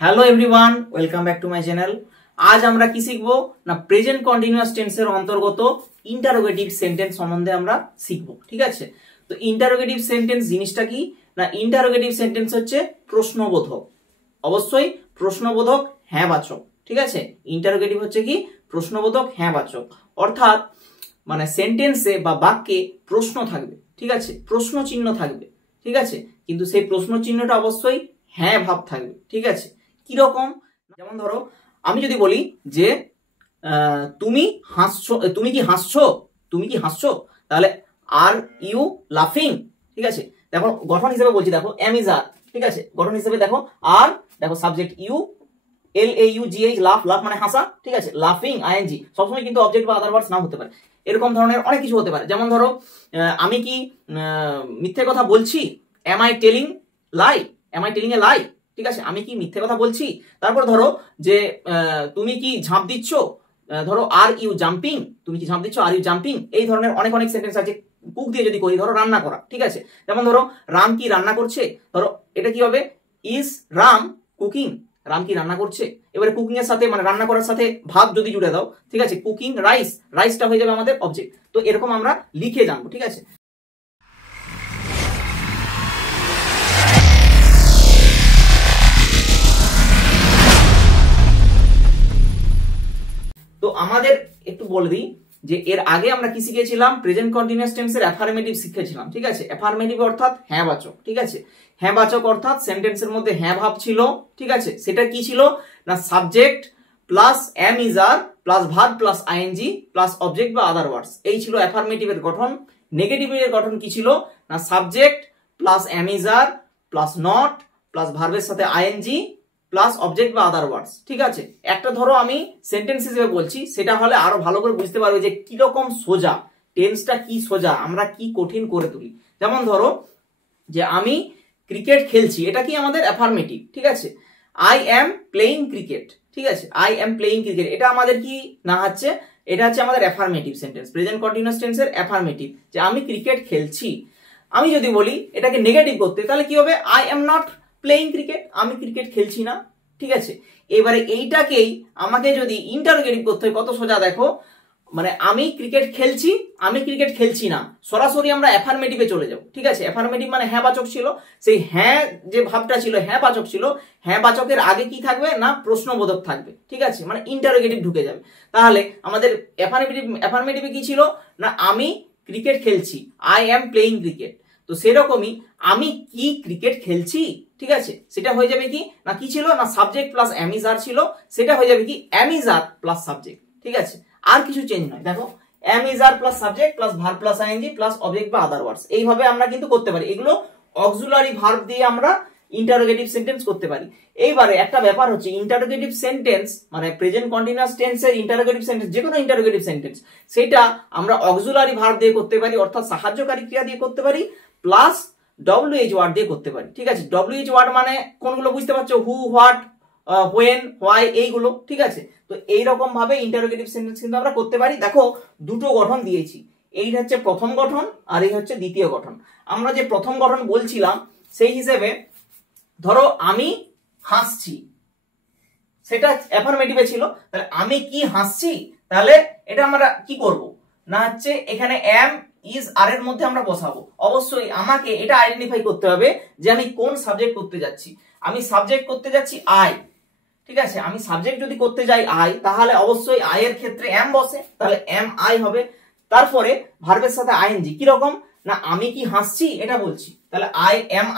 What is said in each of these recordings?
Hello everyone, welcome back to my channel. আজ আমরা কি শিখবো না প্রেজেন্ট কন্টিনিউয়াস টেন্সের অন্তর্গত ইন্টারোগেটিভ সেন্টেন্স সম্বন্ধে আমরা শিখবো। ঠিক আছে, তো ইন্টারোগেটিভ সেন্টেন্স জিনিসটা কি না, ইন্টারোগেটিভ সেন্টেন্স হচ্ছে প্রশ্নবোধক, অবশ্যই প্রশ্নবোধক হ্যাঁবাচক। ঠিক আছে, ইন্টারোগেটিভ হচ্ছে কি প্রশ্নবোধক হ্যাঁবাচক, অর্থাৎ মানে সেন্টেন্সে বা বাক্যে প্রশ্ন থাকবে। ঠিক আছে, প্রশ্ন চিহ্ন থাকবে। ঠিক আছে, কিন্তু সেই প্রশ্ন চিহ্নটা অবশ্যই হ্যাঁ ভাব থাকবে। ঠিক আছে, কিরকম, যেমন ধরো আমি যদি বলি যে তুমি হাসছো, তুমি কি হাসছো, তুমি কি হাসছো, তাহলে আর ইউ লাফিং। ঠিক আছে, দেখো গঠন হিসেবে বলছি, দেখো এম ইজ আর। ঠিক আছে, গঠন হিসেবে দেখো আর, দেখো subject you, L A U G H, laugh, laugh মানে হাসা। ঠিক আছে, লাফিং আইএনজি, সবসময় কিন্তু অবজেক্ট বা আদার ওয়ার্ডস নাও হতে পারে, এরকম ধরনের অনেক কিছু হতে পারে। যেমন ধরো আমি কি মিথ্যে কথা বলছি, am I telling lie, am I telling a lie. ঠিক আছে, আমি কি মিথ্যে কথা বলছি। তারপর ধরো যে তুমি কি ঝাঁপ দিচ্ছ, ধরো আর ইউ জাম্পিং, তুমি কি ঝাঁপ দিচ্ছ, আর ইউ জাম্পিং। এই ধরনের অনেক অনেক সেন্টেন্স আছে। কুক দিয়ে যদি করি, ধরো রান্না করা। ঠিক আছে, যেমন ধরো রাম কি রান্না করছে, ধরো এটা কি হবে, ইজ রাম কুকিং, রাম কি রান্না করছে। এবারে কুকিং এর সাথে মানে রান্না করার সাথে ভাব যদি জুড়ে দাও, ঠিক আছে, কুকিং রাইস, রাইসটা হয়ে যাবে আমাদের অবজেক্ট। তো এরকম আমরা লিখে জানবো। ঠিক আছে, তো আমাদের একটু বলে দিই যে এর আগে আমরা কি শিখেছিলাম, প্রেজেন্ট কন্টিনিউয়াস টেন্সের অ্যাফার্মেটিভ শিখেছিলাম। ঠিক আছে, অ্যাফার্মেটিভ অর্থাৎ হ্যাঁবাচক। ঠিক আছে, হ্যাঁবাচক অর্থাৎ সেন্টেন্সের মধ্যে হ্যাঁ ভাব ছিল। ঠিক আছে, সেটা কি ছিল না subject plus am is are plus verb plus ING plus object বা আদার ওয়ার্ডস, এই ছিল অ্যাফার্মেটিভের গঠন। নেগেটিভের গঠন কি ছিল না subject plus am is are plus not plus ভার্বের সাথে আইএনজি প্লাস অবজেক্ট বা আদার ওয়ার্ডস। ঠিক আছে, একটা ধরো আমি সেন্টেন্স হিসেবে বলছি, সেটা হলে আরো ভালো করে বুঝতে পারবে যে কিরকম সোজা টেন্সটা, কি সোজা, আমরা কি কঠিন করে তুলি। যেমন ধরো যে আমি ক্রিকেট খেলছি, এটা কি আমাদের অ্যাফার্মেটিভ। ঠিক আছে, আই এম প্লেইং ক্রিকেট। ঠিক আছে, আই এম প্লেইং ক্রিকেট, এটা আমাদের কি না হচ্ছে, এটা হচ্ছে আমাদের অ্যাফার্মেটিভ সেন্টেন্স, প্রেজেন্ট কন্টিনিউয়াস টেন্সের অ্যাফার্মেটিভ, যে আমি ক্রিকেট খেলছি। আমি যদি বলি এটাকে নেগেটিভ করতে, তাহলে কি হবে, I am not playing cricket, আমি ক্রিকেট খেলছি না। ঠিক আছে, এবারে এইটাকেই আমাকে যদি ইন্টারোগেটিভ করতে হয়, কত সোজা দেখো, মানে আমি ক্রিকেট খেলছি, আমি ক্রিকেট খেলছি না, সরাসরি আমরা অ্যাফার্মেটিভে চলে যাব। ঠিক আছে, অ্যাফার্মেটিভ মানে হ্যাঁ বাচক ছিল, সেই হ্যাঁ যে ভাবটা ছিল হ্যাঁ বাচক ছিল, হ্যাঁ বাচকের আগে কি থাকবে না প্রশ্নবোধক থাকবে। ঠিক আছে, মানে ইন্টারোগেটিভ ঢুকে যাবে। তাহলে আমাদের অ্যাফার্মেটিভে কি ছিল না আমি ক্রিকেট খেলছি, আই এম প্লেইং ক্রিকেট। তো সেরকমই আমি কি ক্রিকেট খেলছি। ঠিক আছে, সেটা হয়ে যাবে কি না কি ছিল না subject plus am is are ছিল, সেটা হয়ে যাবে কি am is are plus subject. ঠিক আছে, আর কিছু চেঞ্জ নয়। দেখো am is are plus subject plus verb plus ING plus object বা আদার ওয়ার্ডস, এইভাবে আমরা কিন্তু করতে পারি। এগুলো অক্সিলারি ভার্ব দিয়ে আমরা ইন্টারোগেটিভ সেন্টেন্স করতে পারি। এইবারে একটা ব্যাপার হচ্ছে ইন্টারোগেটিভ সেন্টেন্স মানে প্রেজেন্ট কন্টিনিউয়াস টেন্সের ইন্টারোগেটিভ সেন্টেন্স, যে কোনো ইন্টারোগেটিভ সেন্টেন্স, সেটা আমরা অক্সিলারি ভার্ব দিয়ে করতে পারি, অর্থাৎ সাহায্যকারী ক্রিয়া দিয়ে করতে পারি, প্লাস ডব্লিউএইচ ওয়ার্ড দিয়ে করতে পারি। ঠিক আছে, ডব্লিউএইচ ওয়ার্ড মানে কোনগুলো বুঝতে পারছো, হু, হোয়াট, হোয়েন, হোয়াই, এইগুলো। ঠিক আছে, তো এইরকম ভাবে ইন্টারোগেটিভ সেন্টেন্স কিন্তু আমরা করতে পারি। দেখো দুটো গঠন দিয়েছি, এইটা হচ্ছে প্রথম গঠন আর এই হচ্ছে দ্বিতীয় গঠন। আমরা যে প্রথম গঠন বলছিলাম সেই হিসেবে ধরো আমি হাসছি, সেটা অ্যাফার্মেটিভে ছিল, তাহলে আমি কি হাসছি, তাহলে এটা আমরা কি করব না হচ্ছে এখানে এম ইজ আর এর মধ্যে আমরা বসাবো। অবশ্যই আমাকে এটা আইডেন্টিফাই করতে হবে যে আমি কোন সাবজেক্ট করতে যাচ্ছি। আমি সাবজেক্ট করতে যাচ্ছি আই। ঠিক আছে, আমি সাবজেক্ট যদি করতে যাই আই, তাহলে অবশ্যই আই এর ক্ষেত্রে এম বসে, তাহলে এম আই হবে। তারপরে ভার্বের সাথে আইএনজি, কি রকম না আমি কি হাসছি এটা বলছি, তাহলে এম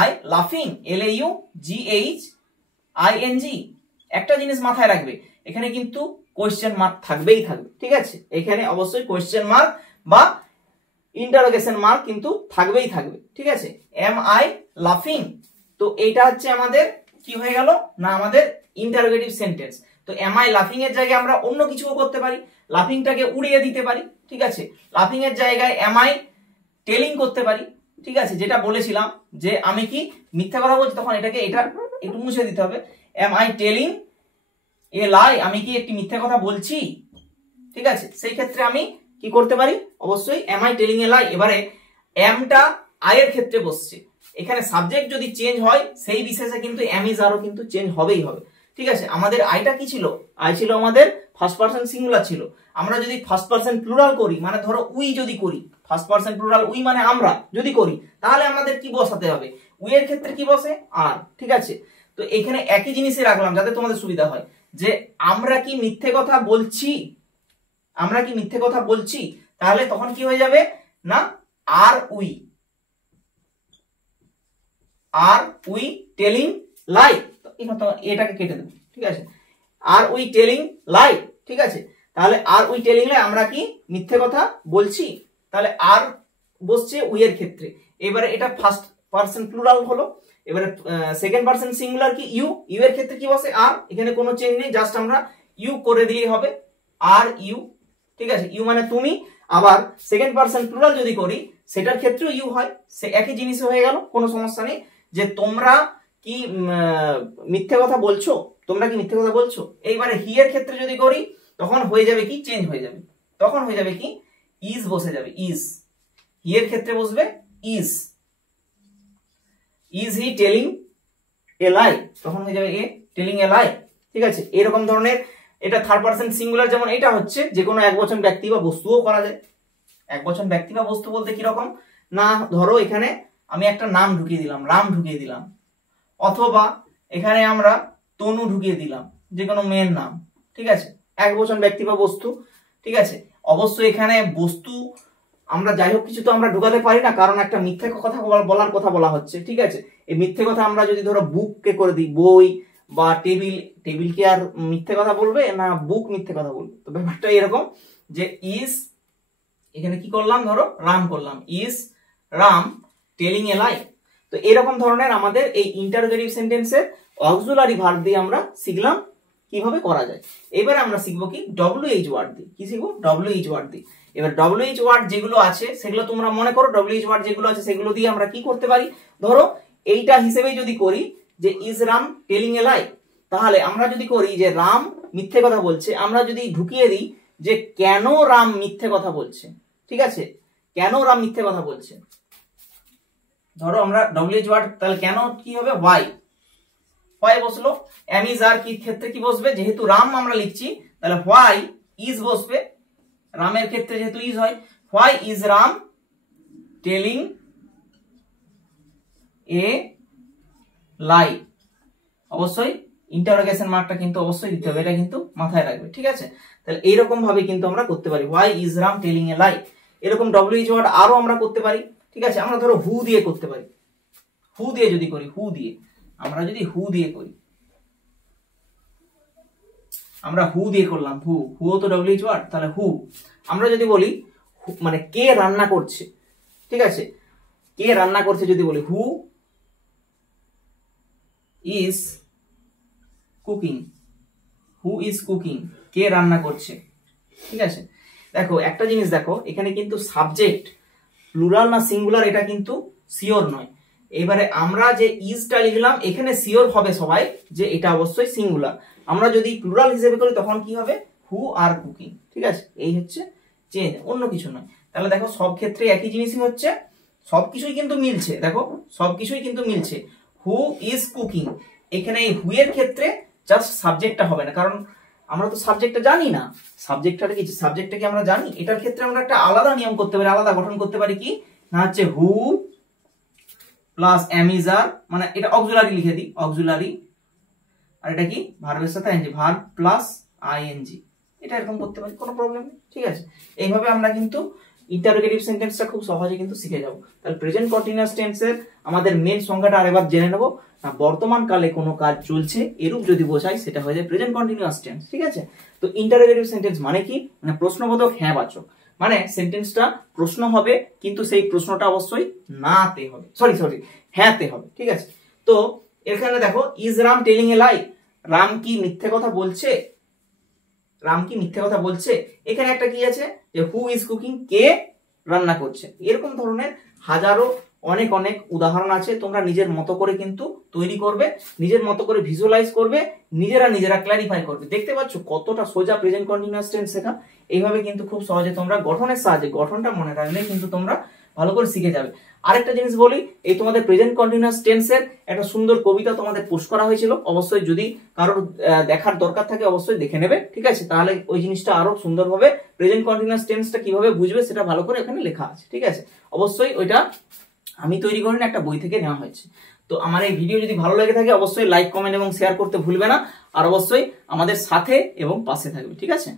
আই লাফিং, L A U G H I N G. একটা জিনিস মাথায় রাখবে, এখানে কিন্তু কোয়েশ্চেন মার্ক থাকবেই থাকবে। ঠিক আছে, এখানে অবশ্যই কোয়েশ্চেন মার্ক বা ইন্টারোগেশন মার্ক কিন্তু থাকবেই থাকবে। ঠিক আছে, এম আই লাফিং, তো এইটা হচ্ছে আমাদের কি হয়ে গেল না আমাদের ইন্টারোগেটিভ সেন্টেন্স। তো এম আই লাফিং এর জায়গায় আমরা অন্য কিছুও করতে পারি, লাফিংটাকে উড়িয়ে দিতে পারি। ঠিক আছে, লাফিং এর জায়গায় এম আই টেলিং করতে পারি। ঠিক আছে, যেটা বলেছিলাম যে আমি কি মিথ্যা কথা বলছি, তখন এটাকে এটা একটু মুছে দিতে হবে, এম আই টেলিং এ লাই, আমি কি একটি মিথ্যা কথা বলছি। ঠিক আছে, সেই ক্ষেত্রে আমি কি করতে পারি, অবশ্যই এম আই টেলিং এ লাই। এবারে এমটা আই এর ক্ষেত্রে বসছে, এখানে সাবজেক্ট যদি চেঞ্জ হয় সেই বিশেষে কিন্তু এম ইজ আরও কিন্তু চেঞ্জ হবেই হবে। ঠিক আছে, আমাদের আইটা কি ছিল? আই ছিল আমাদের ফার্স্ট পারসন সিঙ্গুলার ছিল। আমরা যদি ফার্স্ট পারসন প্লুরাল করি, মানে ধরো উই যদি করি, ফার্স্ট পারসন প্লুরাল উই মানে আমরা যদি করি, তাহলে আমাদের কি বসাতে হবে? উই এর ক্ষেত্রে কি বসে? আর। ঠিক আছে, তো এখানে একই জিনিসই রাখলাম যাতে তোমাদের সুবিধা হয়, যে আমরা কি মিথ্যে কথা বলছি, আমরা কি মিথ্যে কথা বলছি, তাহলে তখন কি হয়ে যাবে না আর উই টেলিং লাই, এটাকে কেটে দেবো। ঠিক আছে, আর উই টেলিং লাই। ঠিক আছে, তাহলে আর উই টেলিং লাই, আমরা কি মিথ্যে কথা বলছি, তাহলে আর বসছে উই এর ক্ষেত্রে। এবারে এটা ফার্স্ট পারসন প্লুরাল হলো। এবারে সেকেন্ড পারসন সিঙ্গুলার কি ইউ এর ক্ষেত্রে কি বসে? আর। এখানে কোনো চেঞ্জ নেই, জাস্ট আমরা ইউ করে দিলেই হবে, আর ইউ। ঠিক আছে, ইউ মানে তুমি। আবার সেকেন্ড পারসন প্লুরাল যদি করি সেটার ক্ষেত্রেও ইউ হয়, সে একই জিনিস হয়ে গেল, কোনো সমস্যা নেই। যে তোমরা কি মিথ্যে কথা বলছো, তোমরা কি মিথ্যে কথা বলছো। এইবারে হি এর ক্ষেত্রে যদি করি তখন হয়ে যাবে কি? চেঞ্জ হয়ে যাবে, তখন হয়ে যাবে কি? ইজ বসে যাবে, ইজ। হি এর ক্ষেত্রে বসবে ইজ হি টেলিং এ লাই, তখন হয়ে যাবে এ টেলিং এ লাই। ঠিক আছে, এরকম ধরনের এটা থার্ড পারসন সিঙ্গুলার, যেমন এটা হচ্ছে যে কোনো একবচন ব্যক্তি বা বস্তুও করা যায়। একবচন ব্যক্তি বা বস্তু বলতে কি রকম না, ধরো এখানে আমি একটা নাম ঢুকিয়ে দিলাম, রাম ঢুকিয়ে দিলাম, অথবা এখানে আমরা তনু ঢুকিয়ে দিলাম, যে কোনো মেয়ের নাম। ঠিক আছে, একবচন ব্যক্তি বা বস্তু। ঠিক আছে, অবশ্যই এখানে বস্তু আমরা যাই হোক কিছু তো আমরা ঢুকাতে পারি না, কারণ একটা মিথ্যে কথা বলার কথা বলা হচ্ছে। ঠিক আছে, এই মিথ্যে কথা আমরা যদি ধরো বুক কে করে দিই, বই বা টেবিল কি আর মিথ্যে কথা বলবে না বুক মিথ্যে কথা বলবে? তো ব্যাপারটা এরকম যে ইজ, এখানে কি করলাম, ধরো রাম করলাম, ইজ রাম টেলিং এ লাই। তো এরকম ধরনের আমাদের এই ইন্টারোগেটিভ সেন্টেন্সের অক্সিলারি ভার্ব দিয়ে আমরা শিখলাম কিভাবে করা যায়। এবারে আমরা শিখবো কি ডব্লিউএইচ ওয়ার্ড দিয়ে। কি শিখবো? ডব্লিউএইচ ওয়ার্ড দিয়ে। এবার ডব্লিউএইচ ওয়ার্ড যেগুলো আছে সেগুলো তোমরা মনে করো, ডব্লিউএইচ ওয়ার্ড যেগুলো আছে সেগুলো দিয়ে আমরা কি করতে পারি। ধরো এইটা হিসেবে যদি করি যে ইজ রাম টেলিং এ লাই, তাহলে আমরা যদি করি যে রাম মিথ্যে কথা বলছে, আমরা যদি ঢুকিয়ে দিই যে কেন রাম মিথ্যে কথা বলছে। ঠিক আছে, কেন রাম মিথ্যে কথা বলছে, ধরো আমরা ডব্লিউএইচ ওয়ার্ড, তাহলে কেন কি হবে? হোয়াই বসলো। এম ইজ আর কি ক্ষেত্রে কি বসবে? যেহেতু রাম আমরা লিখছি তাহলে হোয়াই ইজ বসবে, রামের ক্ষেত্রে যেহেতু ইজ হয়। Why is Ram telling a lie, অবশ্যই ইন্টারোগেশন মার্কটা কিন্তু অবশ্যই দিতে হবে, এটা কিন্তু মাথায় রাখবে। ঠিক আছে, তাহলে এইরকম ভাবে কিন্তু আমরা করতে পারি, why is Ram telling a lie. এরকম ডব্লিউএইচ ওয়ার্ড আরো আমরা করতে পারি। ঠিক আছে, আমরা ধরো হু দিয়ে করতে পারি, হু দিয়ে যদি করি, হু দিয়ে আমরা যদি হু দিয়ে করি, আমরা হু দিয়ে করলাম, হুও তো ডব্লিউএইচ ওয়ার্ড, তাহলে হু। আমরা যদি বলি মানে কে রান্না করছে, ঠিক আছে, কে রান্না করছে যদি বলি who is cooking, who is cooking, কে রান্না করছে। ঠিক আছে, দেখো একটা জিনিস দেখো, এখানে কিন্তু সাবজেক্ট প্লুরাল না সিঙ্গুলার এটা কিন্তু শিওর নয়। এবারে আমরা যে ইজটা লিখলাম এখানে শিওর হবে সবাই যে এটা অবশ্যই সিঙ্গুলার। আমরা যদি প্লুরাল হিসেবে করি তখন কি হবে? হু আর কুকিং। ঠিক আছে, এই হচ্ছে চেঞ্জ, অন্য কিছু নয়। তাহলে দেখো সব ক্ষেত্রে একই জিনিসই হচ্ছে, সবকিছুই কিন্তু মিলছে। দেখো সবকিছুই কিন্তু মিলছে। হু ইজ কুকিং, এখানে এই হু এর ক্ষেত্রে জাস্ট সাবজেক্টটা হবে না, কারণ আমরা তো সাবজেক্টটা জানি না। সাবজেক্টটা কি, সাবজেক্টটা কি আমরা জানি? এটার ক্ষেত্রে আমরা একটা আলাদা নিয়ম করতে পারি, আলাদা গঠন করতে পারি। কি না হচ্ছে হু প্লাস এম ইজ আর, মানে এটা অক্সিলারি লিখে দিই, অক্সিলারি, আর এটা কি ভার্বের সাথে আইএনজি, ভার্ব প্লাস আইএনজি, এটা এরকম করতে পারি, কোনো প্রবলেম নেই। ঠিক আছে, এইভাবে আমরা কিন্তু ইন্টারোগেটিভ সেন্টেন্সটা খুব সহজে কিন্তু শিখে যাব। তাহলে প্রেজেন্ট কন্টিনিউয়াস টেন্সের আমাদের মেন সংজ্ঞাটা আরেকবার জেনে নেব। না বর্তমান কালে কোনো কাজ চলছে এরূপ যদি বোঝাই সেটা হয়ে যায় প্রেজেন্ট কন্টিনিউয়াস টেন্স। ঠিক আছে, তো ইন্টারোগেটিভ সেন্টেন্স মানে কি? মানে প্রশ্নবোধক হ্যাঁ বাচক, মানে সেন্টেন্সটা প্রশ্ন হবে কিন্তু সেই প্রশ্নটা অবশ্যই নাতে হবে, সরি হ্যাঁতে হবে। ঠিক আছে, তো এখানে দেখো ইজ রাম টেলিং এ লাই, রাম কি মিথ্যে কথা বলছে, রাম কি মিথ্যে কথা বলছে। এখানে একটা কি আছে যে হু ইজ কুকিং, কে রান্না করছে। এরকম ধরনের হাজারো অনেক উদাহরণ আছে, তোমরা নিজের মতো করে কিন্তু তৈরি করবে, নিজের মতো করে ভিজুয়ালাইজ করবে, নিজেরা ক্ল্যারিফাই করবে। দেখতে পাচ্ছ কতটা সোজা প্রেজেন্ট কন্টিনিউয়াস টেন্স শেখা। এইভাবে কিন্তু খুব সহজে তোমরা গঠনের সাহায্যে, গঠনটা মনে রাখলে কিন্তু তোমরা ভালো করে শিখে যাবে। আরেকটা জিনিস বলি, এই তোমাদের প্রেজেন্ট কন্টিনিউয়াস টেন্সের একটা সুন্দর কবিতা তোমাদের পোস্ট করা হয়েছিল, অবশ্যই যদি কারোর দেখার দরকার থাকে অবশ্যই দেখে নেবে, ঠিক আছে? তাহলে ওই জিনিসটা আরো সুন্দরভাবে প্রেজেন্ট কন্টিনিউয়াস টেন্সটা কিভাবে বুঝবে সেটা ভালো করে এখানে লেখা আছে, ঠিক আছে? অবশ্যই ওইটা আমি তৈরি করিনি, একটা বই থেকে নেওয়া হয়েছে। তো আমার এই ভিডিও যদি ভালো লেগে থাকে অবশ্যই লাইক, কমেন্ট এবং শেয়ার করতে ভুলবে না, আর অবশ্যই আমাদের সাথে এবং পাশে থাকবে, ঠিক আছে?